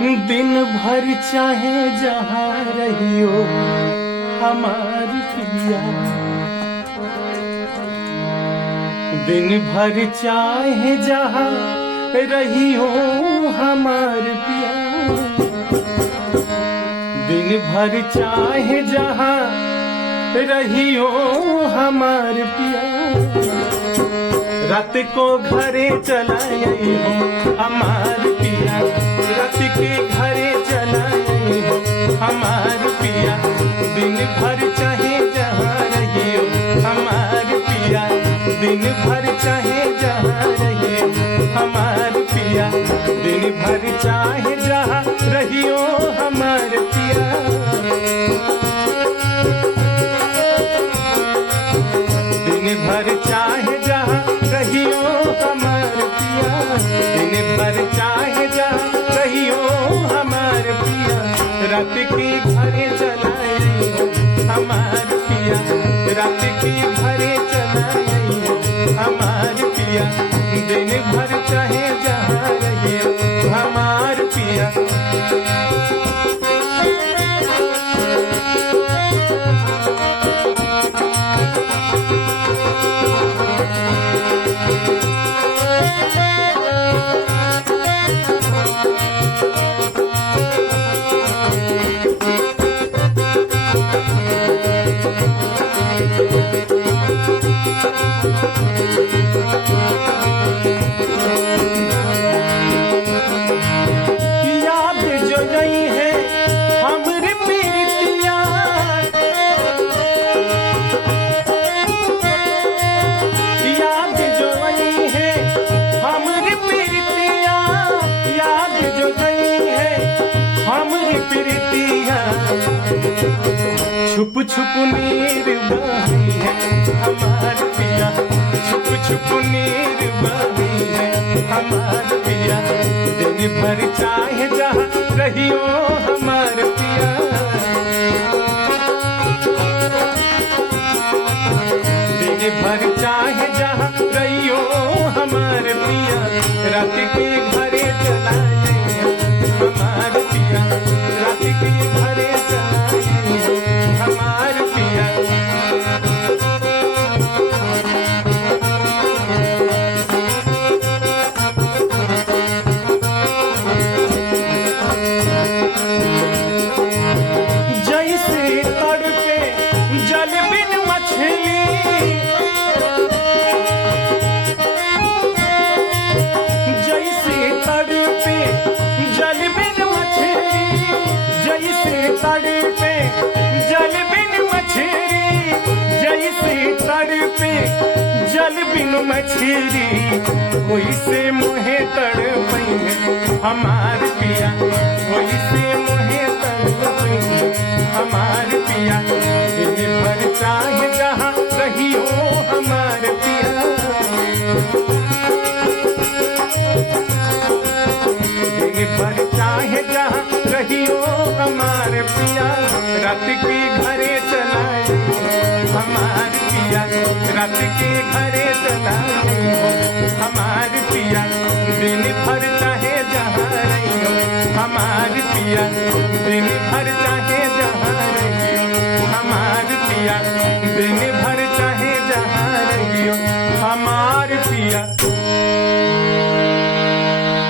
दिन भर चाहे जहाँ रहियो हमार पिया, दिन भर चाहे जहाँ रहियो हमार पिया, दिन भर चाहे जहाँ रहियो हमार पिया, रात को घरे चलाए हो हमार पिया, रात के घरे चलाए हो हमार पिया, दिन भर चाहे जहाँ रहियो हमार पिया, दिन भर चाहे जहाँ रहियो हमार पिया, दिन भर चाहे जहाँ रहियो हमार पिया, दिन भर चाहे जहाँ रहियो हमार पिया, दिन भर चाहे जहाँ रहियो हमार पिया, रात के घरे चलाए हो हमार पिया, रात के घरे चलाए हो हमार पिया, दिन भर चाहे जहाँ रहियो हमार पिया। छुप छुप नीर बही है हमार पिया, छुप छुप नीर बही है हमार पिया, दिन भर चाहे जहाँ रहियो हमार पिया, दिन भर चाहे जहाँ रहियो हमार पिया, रात के घरे चलाए हमार पिया, रात के घरे चलाए हमार पिया। जैसे तड़पे जल बिन मछली, जैसे तड़पे जल बिन मछली, जैसे तड़पे जल बिन मछली, जैसे तड़पे जल बिन मछली, वैसे मोहे तड़पे हमार पिया, वैसे मोहे तड़पे हमार पिया, दिन भर चाहे जहाँ रहियो हमार पिया, दिन भर चाहे जहाँ रहियो हमार पिया, रात के घरे चलाए हमार पिया, रात के घरे चलाए हमार पिया, दिन भर